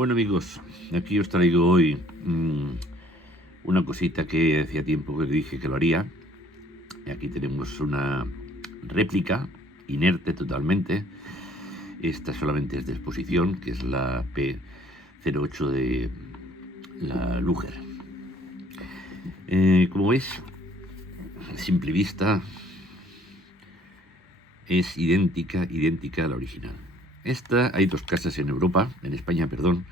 Bueno amigos, aquí os traigo hoy una cosita que hacía tiempo que dije que lo haría. Aquí tenemos una réplica inerte totalmente. Esta solamente es de exposición, que es la P08 de la Luger. Como veis, a simple vista es idéntica a la original. Esta, hay dos casas en Europa, en España, perdón,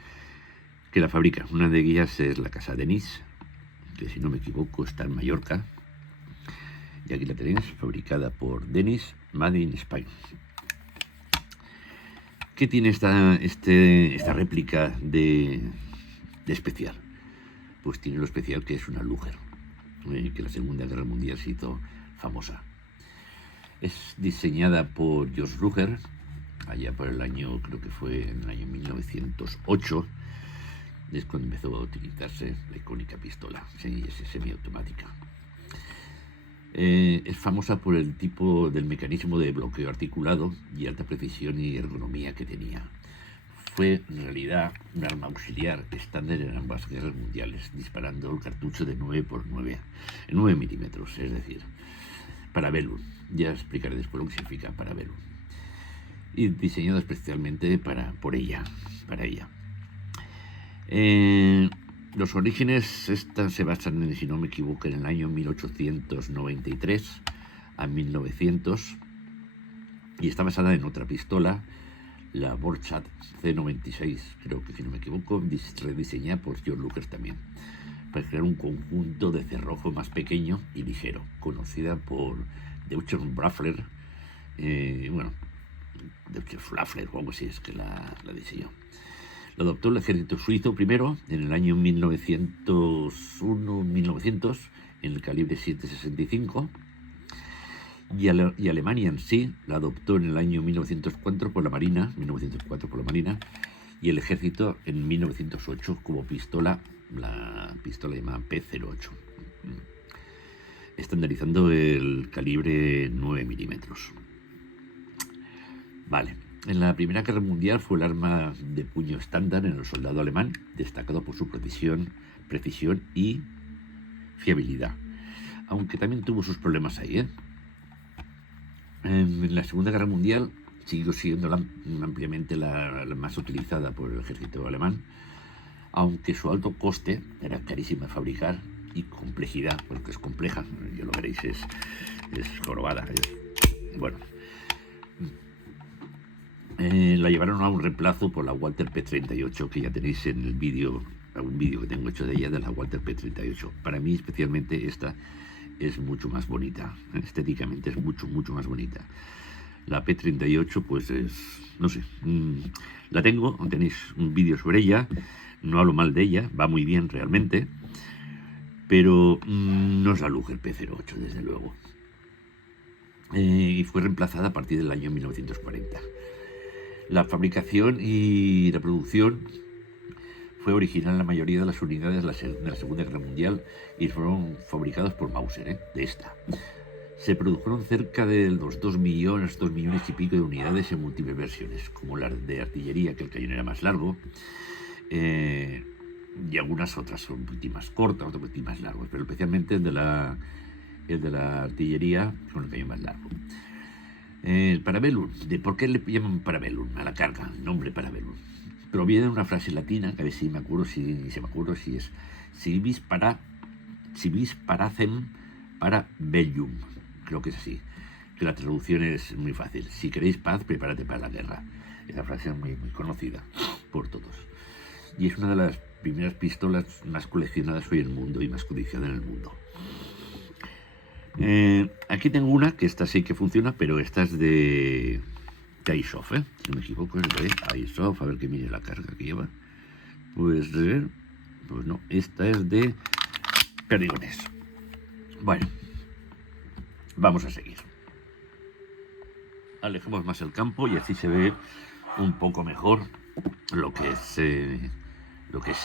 que la fabrican. Una de ellas es la casa Denis, que si no me equivoco está en Mallorca. Y aquí la tenéis, fabricada por Denis, Made in Spain. ¿Qué tiene esta réplica de especial? Pues tiene lo especial que es una Luger, que en la Segunda Guerra Mundial se hizo famosa. Es diseñada por George Luger, allá por el año, creo que fue en el año 1908, es cuando empezó a utilizarse la icónica pistola semiautomática. Es famosa por el tipo del mecanismo de bloqueo articulado y alta precisión y ergonomía que tenía. Fue en realidad un arma auxiliar estándar en ambas guerras mundiales, disparando el cartucho de 9x9, 9 milímetros, es decir, Parabellum. Ya explicaré después lo que significa Parabellum. Y diseñado especialmente para ella. Los orígenes se basan, si no me equivoco, en el año 1893 a 1900 y está basada en otra pistola, la Borchardt C96, creo que si no me equivoco, rediseñada por George Luger también, para crear un conjunto de cerrojo más pequeño y ligero, conocida por Deutscher Waffler, Deutscher Waffler o algo así es que la diseñó. Lo adoptó el ejército suizo primero, en el año 1901-1900, en el calibre 7.65, y Alemania en sí la adoptó en el año 1904 por la Marina, y el ejército en 1908 como pistola, la pistola llamada P08, estandarizando el calibre 9 milímetros. Vale. En la Primera Guerra Mundial fue el arma de puño estándar en el soldado alemán, destacado por su precisión y fiabilidad, aunque también tuvo sus problemas ahí. En la Segunda Guerra Mundial siguió siendo ampliamente la más utilizada por el ejército alemán, aunque su alto coste era carísima de fabricar y complejidad, porque es compleja, ya lo veréis, es jorobada. Bueno. La llevaron a un reemplazo por la Walther P38, que ya tenéis en el vídeo, algún vídeo que tengo hecho de ella, de la Walther P38. Para mí especialmente esta es mucho más bonita, estéticamente es mucho más bonita. La P38 pues es, no sé, la tengo, tenéis un vídeo sobre ella, no hablo mal de ella, va muy bien realmente, pero no es la Luger P08 desde luego. Y fue reemplazada a partir del año 1940. La fabricación y la producción fue original en la mayoría de las unidades de la Segunda Guerra Mundial y fueron fabricados por Mauser, de esta. Se produjeron cerca de los 2 millones y pico de unidades en múltiples versiones, como la de artillería, que el cañón era más largo, y algunas otras son un poquitín más cortas, otras un poquitín más largos, pero especialmente el de la artillería con el cañón más largo. El Parabellum, ¿por qué le llaman Parabellum a la carga? El nombre Parabellum proviene de una frase latina, que a ver si me acuerdo si es si vis paracem para bellum, creo que es así, que la traducción es muy fácil: si queréis paz, prepárate para la guerra. Esa frase es muy conocida por todos y es una de las primeras pistolas más coleccionadas hoy en el mundo y más codiciada en el mundo. Aquí tengo una que esta sí que funciona, pero esta es de Airsoft, si no me equivoco, es de Airsoft. A ver que mire la carga que lleva. Pues no, esta es de perdigones. Bueno, vamos a seguir. Alejemos más el campo y así se ve un poco mejor lo que es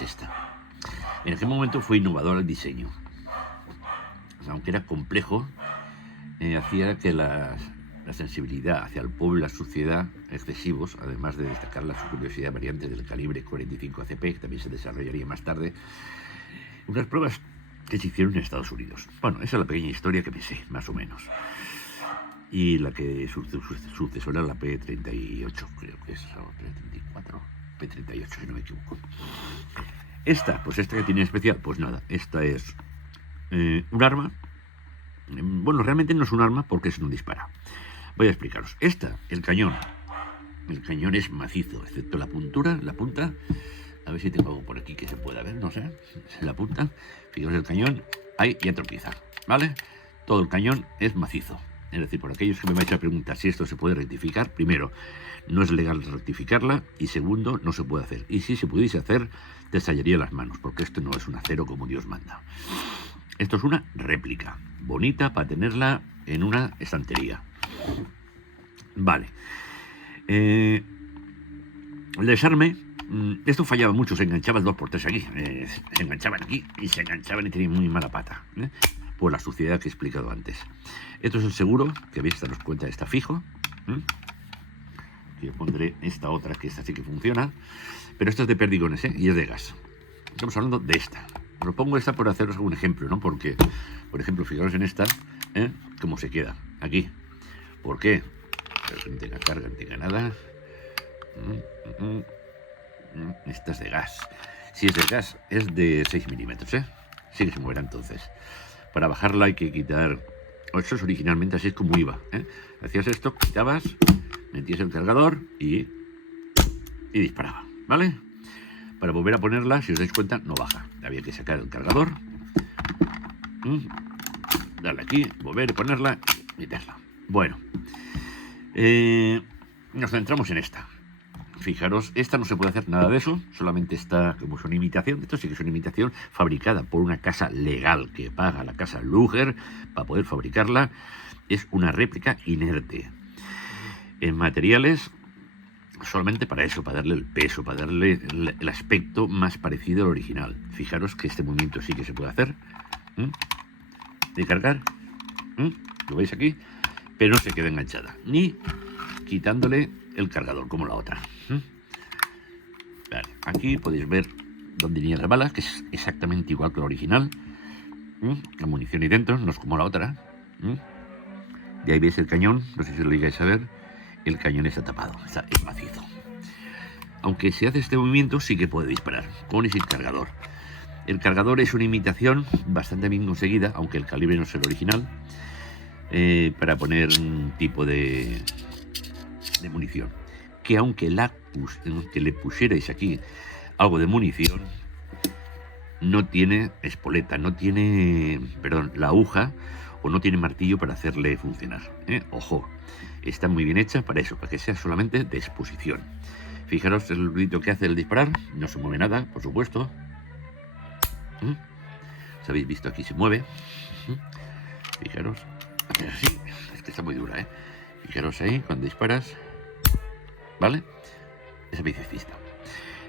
esta. En aquel momento fue innovador el diseño. Aunque era complejo, hacía que las la sensibilidad hacia el pueblo y la suciedad excesivos, además de destacar la curiosidad variante del calibre 45 ACP, que también se desarrollaría más tarde. Unas pruebas que se hicieron en Estados Unidos. Bueno, esa es la pequeña historia que me sé, más o menos. Y la que sucesora a la P38, creo que es la P34, P38, si no me equivoco. Esta que tiene especial, pues nada, esta es un arma. Bueno, realmente no es un arma porque eso no dispara. Voy a explicaros. El cañón es macizo, excepto la punta. A ver si tengo algo por aquí que se pueda ver, no sé. La punta, fijaos el cañón, ahí ya tropieza, ¿vale? Todo el cañón es macizo. Es decir, por aquellos que me vais a preguntar si esto se puede rectificar, primero, no es legal rectificarla, y segundo, no se puede hacer. Y si se pudiese hacer, te estallaría las manos, porque esto no es un acero como Dios manda. Esto es una réplica, bonita para tenerla en una estantería. Vale. El desarme, esto fallaba mucho, se enganchaba el 2x3 aquí, se enganchaban aquí y se enganchaban y tenían muy mala pata, por la suciedad que he explicado antes. Esto es el seguro, que veis, daros cuenta, está fijo. Yo pondré esta otra, que esta sí que funciona, pero esta es de perdigones, y es de gas. Estamos hablando de esta. Os pongo esta por haceros un ejemplo, ¿no? Porque, por ejemplo, fijaros en esta, cómo se queda aquí. ¿Por qué? Pero que no tenga carga, no tenga nada. Esta es de gas. Si es de gas, es de 6 milímetros, Sí que se moverá entonces. Para bajarla hay que quitar... Eso es originalmente, así es como iba, Hacías esto, quitabas, metías el cargador y disparaba, ¿vale? Para volver a ponerla, si os dais cuenta, no baja. Había que sacar el cargador, darle aquí, volver a ponerla y meterla. Bueno, nos centramos en esta. Fijaros, esta no se puede hacer nada de eso, solamente está como es una imitación. Esto sí que es una imitación fabricada por una casa legal que paga la casa Luger para poder fabricarla. Es una réplica inerte. En materiales solamente para eso, para darle el peso, para darle el aspecto más parecido al original. Fijaros que este movimiento sí que se puede hacer. De cargar. Lo veis aquí, pero no se queda enganchada, ni quitándole el cargador como la otra. Vale, aquí podéis ver dónde iría la bala, que es exactamente igual que la original. La munición ahí dentro, no es como la otra. De ahí veis el cañón, no sé si lo llegáis a ver. El cañón está tapado, es macizo. Aunque si hace este movimiento sí que puede disparar, con y sin cargador. El cargador es una imitación bastante bien conseguida, aunque el calibre no es el original, para poner un tipo de munición. Que aunque le pusierais aquí algo de munición, no tiene espoleta, no tiene, la aguja, o no tiene martillo para hacerle funcionar. Ojo, está muy bien hecha para eso, para que sea solamente de exposición. Fijaros el ruido que hace el disparar, no se mueve nada, por supuesto. ¿Os habéis visto? Aquí se mueve. Fijaros, así, es que está muy dura, Fijaros ahí, cuando disparas, ¿vale? Es bicicista.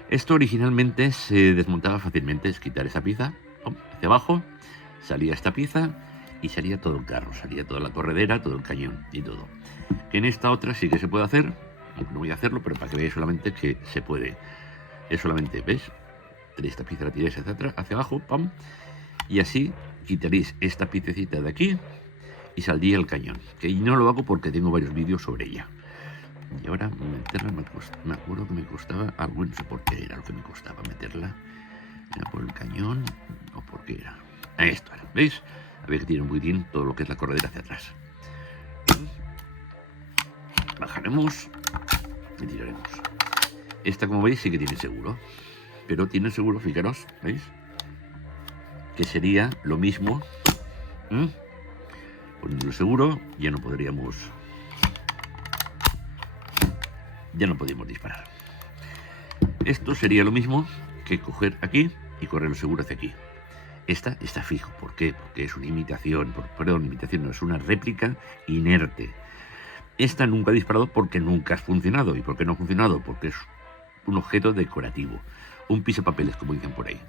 Esto originalmente se desmontaba fácilmente, es quitar esa pieza, hacia abajo, salía esta pieza y salía todo el carro, salía toda la corredera, todo el cañón y todo. Que en esta otra sí que se puede hacer, aunque no voy a hacerlo, pero para que veáis solamente que se puede. Es solamente, ¿ves? Esta pieza la tiráis hacia abajo, ¡pam! Y así quitaréis esta piececita de aquí y saldría el cañón. Que no lo hago porque tengo varios vídeos sobre ella. Y ahora meterla me acuerdo que me costaba algo, no sé por qué era lo que me costaba meterla. ¿Era por el cañón o por qué era? Esto era, ¿veis? Había que tirar un poquitín todo lo que es la corredera hacia atrás. Bajaremos y tiraremos. Esta, como veis, sí que tiene seguro. Pero tiene seguro, fijaros, ¿veis? Que sería lo mismo. Poniendo el seguro, ya no podríamos disparar. Esto sería lo mismo que coger aquí y correr el seguro hacia aquí. Esta está fijo. ¿Por qué? Porque es una imitación. No, es una réplica inerte. Esta nunca ha disparado porque nunca ha funcionado. ¿Y por qué no ha funcionado? Porque es un objeto decorativo. Un pisapapeles, como dicen por ahí.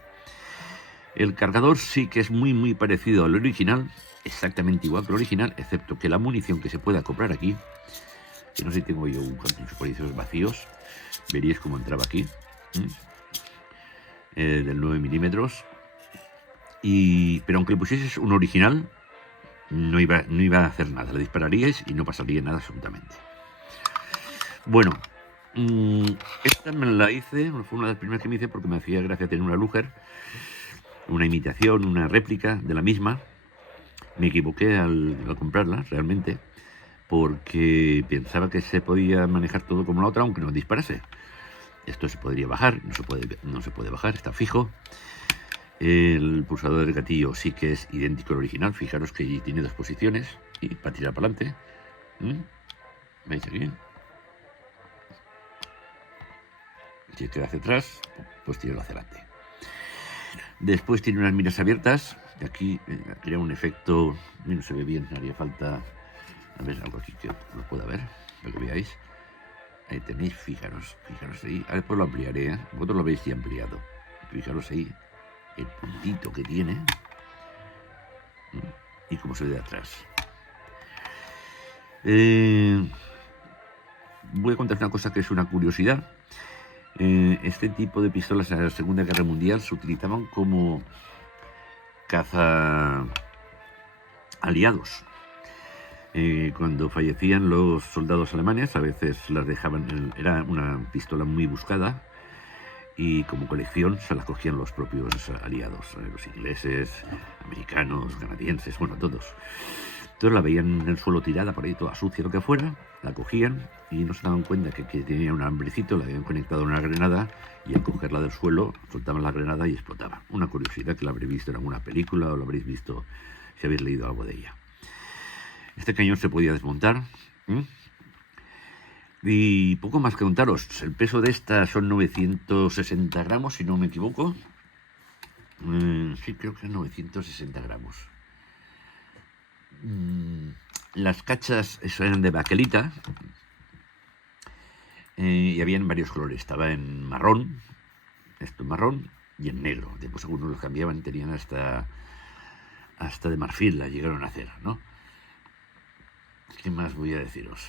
El cargador sí que es muy parecido al original, exactamente igual que el original, excepto que la munición que se pueda comprar aquí, que no sé si tengo yo un cartucho por esos vacíos, veríais cómo entraba aquí, del 9 milímetros, pero aunque le pusieses un original, no iba a hacer nada, le dispararíais y no pasaría nada absolutamente. Bueno, esta me la hice, fue una de las primeras que me hice porque me hacía gracia tener una Luger, una imitación, una réplica de la misma. Me equivoqué al comprarla, realmente, porque pensaba que se podía manejar todo como la otra, aunque no disparase. Esto se podría bajar, no se puede bajar, está fijo. El pulsador del gatillo sí que es idéntico al original, fijaros que tiene dos posiciones y para tirar para adelante. ¿Veis aquí? Si queda hacia atrás, pues tiro hacia adelante. Después tiene unas miras abiertas. De aquí crea un efecto. No se ve bien, haría falta. A ver, algo aquí que lo pueda ver, para que veáis. Ahí tenéis, fijaros ahí. A ver, pues lo ampliaré, vosotros lo veis ya ampliado. Fijaros ahí el puntito que tiene y cómo se ve de atrás. Voy a contar una cosa que es una curiosidad. Este tipo de pistolas en la Segunda Guerra Mundial se utilizaban como caza aliados. Cuando fallecían los soldados alemanes, a veces las dejaban, era una pistola muy buscada y como colección se las cogían los propios aliados, los ingleses, americanos, canadienses, bueno, todos. Entonces la veían en el suelo tirada por ahí, toda sucia, lo que fuera, la cogían y no se daban cuenta que tenía un hambrecito, la habían conectado a una granada y al cogerla del suelo soltaban la granada y explotaba. Una curiosidad que la habréis visto en alguna película o la habréis visto si habéis leído algo de ella. Este cañón se podía desmontar. Y poco más que contaros. El peso de esta son 960 gramos, si no me equivoco. Sí, creo que es 960 gramos. Las cachas eran de baquelita. Y había en varios colores. Estaba en marrón, esto en marrón, y en negro. Después algunos los cambiaban, tenían hasta de marfil, la llegaron a hacer, ¿no? ¿Qué más voy a deciros?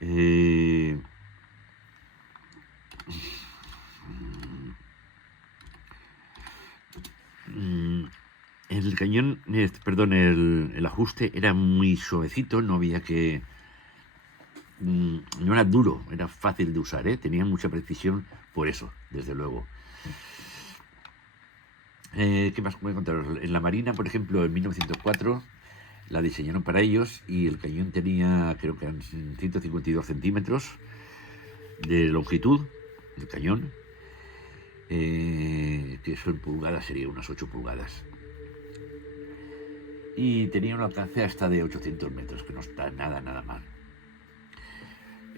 El cañón, perdón, el ajuste era muy suavecito, no había que... no era duro, era fácil de usar, tenía mucha precisión por eso, desde luego. ¿Qué más voy a contaros? En la Marina, por ejemplo, en 1904 la diseñaron para ellos y el cañón tenía, creo que eran 152 centímetros de longitud, el cañón, que eso en pulgadas sería unas 8 pulgadas. Y tenía un alcance hasta de 800 metros, que no está nada mal.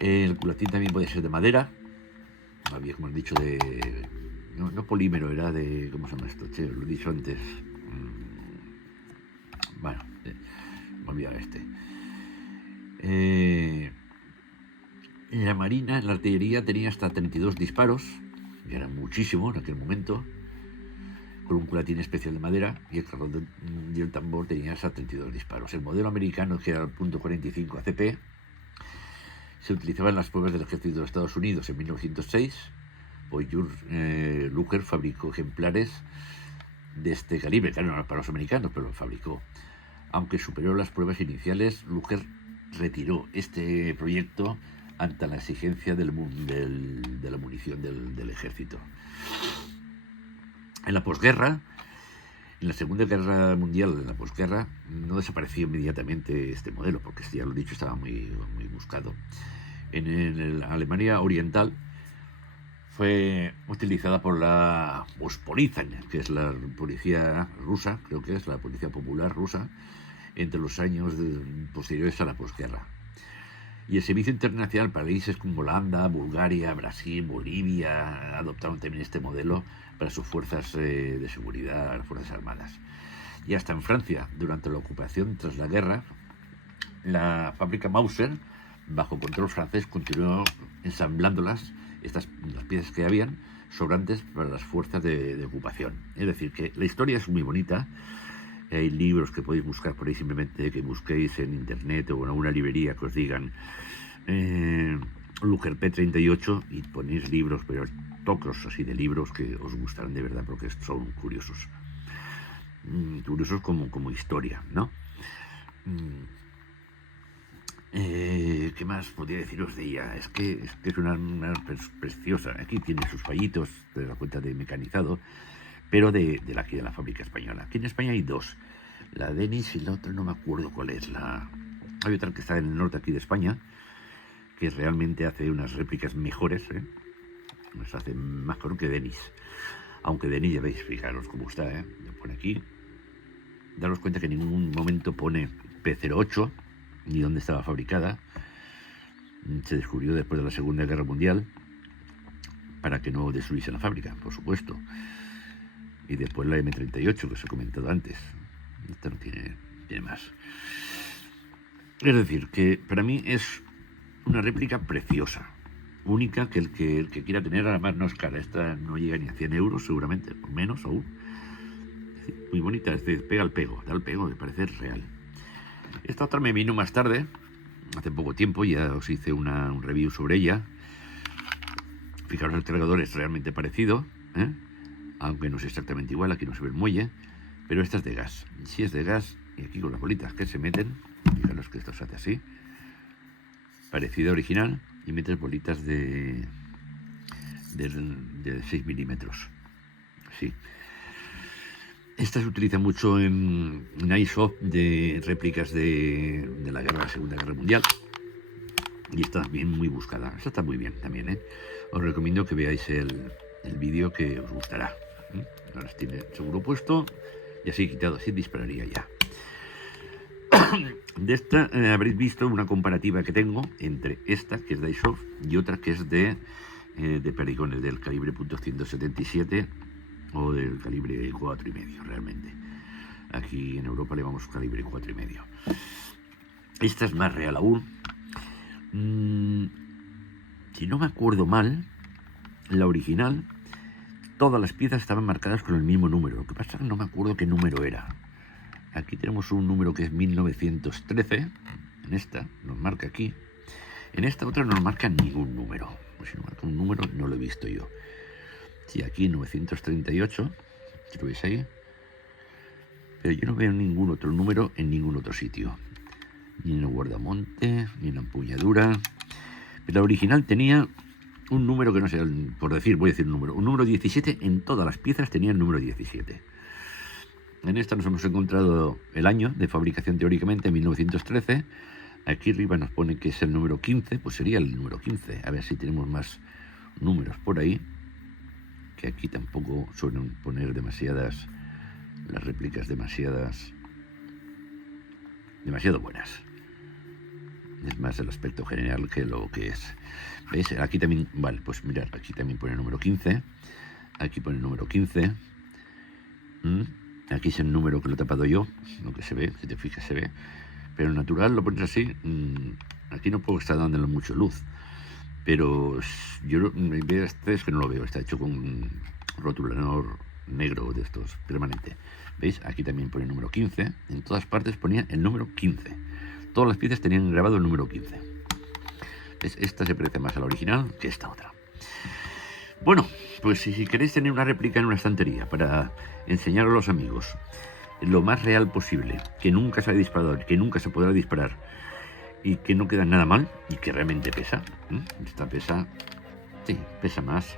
El culatín también puede ser de madera, había, como he dicho, de... No polímero, era de... ¿Cómo se llama esto? Che, lo he dicho antes. Bueno, me he olvidado este. En la Marina, en la artillería, tenía hasta 32 disparos, que era muchísimo en aquel momento, con un culatín especial de madera, y el carrón y el tambor tenía hasta 32 disparos. El modelo americano, que era el .45 ACP, se utilizaba en las pruebas del ejército de Estados Unidos en 1906. Luger fabricó ejemplares de este calibre, claro, no para los americanos, pero lo fabricó. Aunque superó las pruebas iniciales, Luger retiró este proyecto ante la exigencia de la munición del ejército. En la posguerra, en la Segunda Guerra Mundial, en la posguerra, no desapareció inmediatamente este modelo, porque ya lo he dicho, estaba muy buscado. En la Alemania Oriental fue utilizada por la Polizei, que es la policía rusa, creo que es la policía popular rusa, entre los años posteriores a la posguerra. Y el servicio internacional, países como Holanda, Bulgaria, Brasil, Bolivia, adoptaron también este modelo para sus fuerzas de seguridad, las fuerzas armadas. Y hasta en Francia, durante la ocupación tras la guerra, la fábrica Mauser, bajo control francés, continuó ensamblándolas, las piezas que habían, sobrantes para las fuerzas de ocupación. Es decir, que la historia es muy bonita. Hay libros que podéis buscar por ahí, simplemente que busquéis en internet o en alguna librería que os digan Luger P-38 y ponéis libros, pero tocos así de libros que os gustarán de verdad porque son curiosos. Curiosos como historia, ¿no? ¿Qué más podría deciros de ella? Es que es una preciosa. Aquí tiene sus fallitos, te das cuenta, de mecanizado, pero de aquí de la fábrica española. Aquí en España hay dos, la Denis y la otra no me acuerdo cuál es. Hay otra que está en el norte aquí de España, que realmente hace unas réplicas mejores, las hace mejor que Denis. Aunque Denis, ya veis, fijaros cómo está, lo pone aquí. Daros cuenta que en ningún momento pone P08 ni dónde estaba fabricada. Se descubrió después de la Segunda Guerra Mundial para que no destruyese la fábrica, por supuesto. Y después la M38 que os he comentado antes. Esta no tiene más. Es decir, que para mí es una réplica preciosa, única, que el que quiera tener, además no es cara. Esta no llega ni a 100 euros seguramente, o menos aún. Muy bonita, es decir, pega el pego, da el pego, me parece real. Esta otra me vino más tarde, hace poco tiempo, ya os hice un review sobre ella. Fijaros, el cargador es realmente parecido, aunque no es exactamente igual, aquí no se ve el muelle, pero esta es de gas. Si es de gas, y aquí con las bolitas que se meten, fijaros que esto se hace así, parecida original, y metes bolitas de 6 milímetros. Sí. Esta se utiliza mucho en iShop de réplicas de la Segunda Guerra Mundial. Y está bien, muy buscada. Esta está muy bien también, Os recomiendo que veáis el vídeo, que os gustará. Ahora tiene seguro puesto y así quitado, así dispararía ya. De esta habréis visto una comparativa que tengo entre esta, que es de iShop, y otra que es de perdigones del calibre .177 o del calibre 4,5 realmente. Aquí en Europa le llamamos calibre 4,5. Esta es más real aún. Si no me acuerdo mal, la original, todas las piezas estaban marcadas con el mismo número. Lo que pasa es que no me acuerdo qué número era. Aquí tenemos un número que es 1913. En esta nos marca aquí. En esta otra no nos marca ningún número. Pues si no marca un número, no lo he visto yo. Sí, aquí 938, si lo veis ahí. Pero yo no veo ningún otro número en ningún otro sitio. Ni en el guardamonte, ni en la empuñadura. Pero la original tenía un número que no sé, por decir, voy a decir un número 17, en todas las piezas tenía el número 17. En esta nos hemos encontrado el año de fabricación teóricamente, 1913. Aquí arriba nos pone que es el número 15, pues sería el número 15. A ver si tenemos más números por ahí. Que aquí tampoco suelen poner demasiadas, las réplicas demasiado buenas. Es más el aspecto general que lo que es. ¿Veis? Aquí también, vale, pues mirad, aquí también pone el número 15. Aquí pone el número 15. Aquí es el número que lo he tapado yo, lo que se ve, si te fijas se ve. Pero en natural lo pones así. Aquí no puedo estar dándole mucho luz. Pero yo veo este, es que no lo veo, está hecho con un rotulador negro de estos permanente. ¿Veis? Aquí también pone el número 15. En todas partes ponía el número 15. Todas las piezas tenían grabado el número 15. ¿Ves? Esta se parece más a la original que esta otra. Bueno, pues si queréis tener una réplica en una estantería para enseñar a los amigos lo más real posible, que nunca se ha disparado, que nunca se podrá disparar y que no queda nada mal y que realmente pesa. Esta pesa, sí, pesa más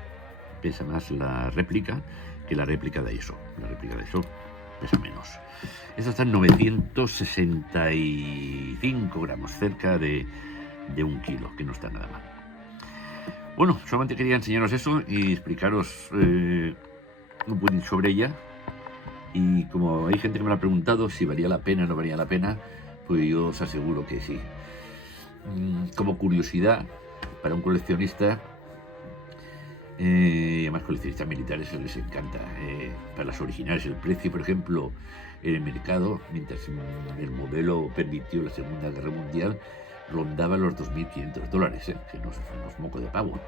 la réplica que la réplica de ISO. La réplica de ISO pesa menos. Esta está en 965 gramos, cerca de 1 kilo, que no está nada mal. Bueno, solamente quería enseñaros eso y explicaros un poquito sobre ella. Y como hay gente que me lo ha preguntado si valía la pena o no valía la pena, pues yo os aseguro que sí. Como curiosidad, para un coleccionista, y además coleccionistas militares les encanta, para las originales el precio, por ejemplo, en el mercado, mientras el modelo permitió la Segunda Guerra Mundial, rondaba los $2.500, que no es moco de pavo.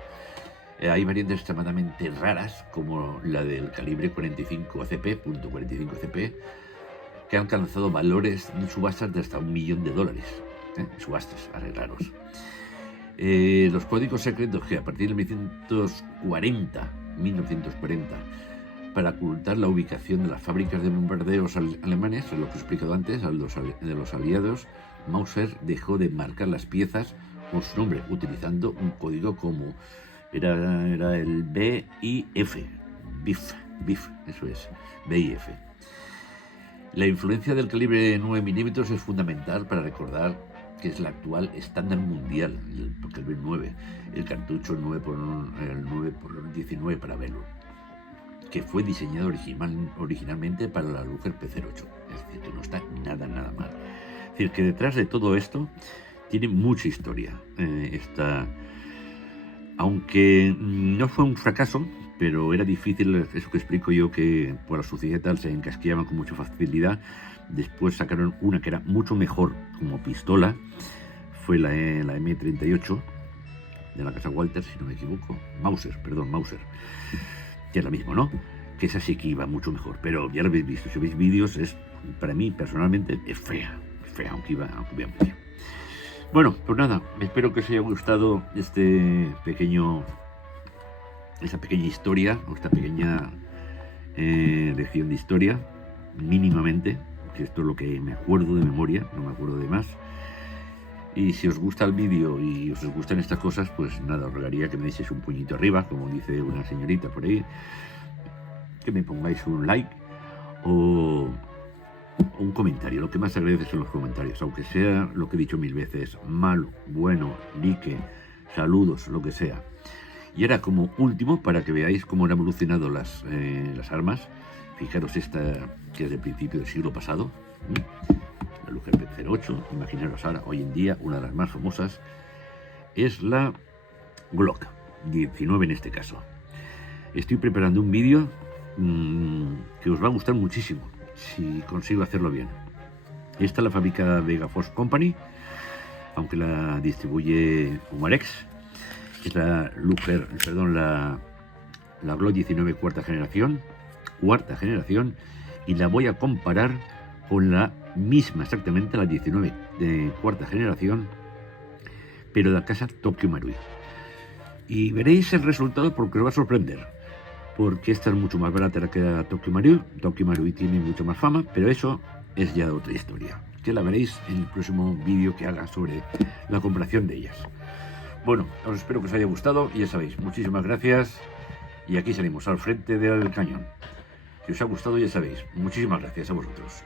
Hay variantes extremadamente raras, como la del calibre 45 ACP, .45 ACP, que han alcanzado valores en subastas de hasta $1 millón, subastas, raros. Los códigos secretos que a partir de 1940, para ocultar la ubicación de las fábricas de bombardeos alemanes, es lo que he explicado antes, de los aliados, Mauser dejó de marcar las piezas con su nombre, utilizando un código como era el BIF, BIF, eso es, BIF. La influencia del calibre 9 milímetros es fundamental para recordar que es el actual estándar mundial, el calibre 9, el cartucho 9x19 para Velo, que fue diseñado originalmente para la Luger PC08, es decir, que no está nada mal. Es decir, que detrás de todo esto tiene mucha historia. Aunque no fue un fracaso, pero era difícil, eso que explico yo, que por la suciedad tal se encasquillaban con mucha facilidad. Después sacaron una que era mucho mejor como pistola, fue la M38 de la casa Walter, si no me equivoco, Mauser, que es la misma, ¿no? Que esa sí que iba mucho mejor, pero ya lo habéis visto, si veis vídeos, para mí personalmente es fea, aunque iba muy bien. Bueno, pues nada, espero que os haya gustado esa pequeña historia, o esta pequeña lección de historia, mínimamente, que esto es lo que me acuerdo de memoria, no me acuerdo de más. Y si os gusta el vídeo y os gustan estas cosas, pues nada, os rogaría que me deis un puñito arriba, como dice una señorita por ahí, que me pongáis un like o un comentario. Lo que más agradece son los comentarios, aunque sea lo que he dicho 1000 veces, malo, bueno, like, saludos, lo que sea. Y ahora, como último, para que veáis cómo han evolucionado las armas, fijaros esta que es del principio del siglo pasado, la Luger PC08, imaginaros ahora, hoy en día, una de las más famosas, es la Glock 19 en este caso. Estoy preparando un vídeo que os va a gustar muchísimo, si consigo hacerlo bien. Esta la fabrica Vega Force Company, aunque la distribuye Umarex. Es la Luger, la Glock 19 cuarta generación, y la voy a comparar con la misma, exactamente la 19 de cuarta generación, pero de la casa Tokyo Marui. Y veréis el resultado porque os va a sorprender, porque esta es mucho más barata que la Tokyo Marui. Tokyo Marui tiene mucho más fama, pero eso es ya otra historia, que la veréis en el próximo vídeo que haga sobre la comparación de ellas. Bueno, os espero que os haya gustado y ya sabéis, muchísimas gracias, y aquí salimos al frente del cañón. Si os ha gustado, ya sabéis, muchísimas gracias a vosotros.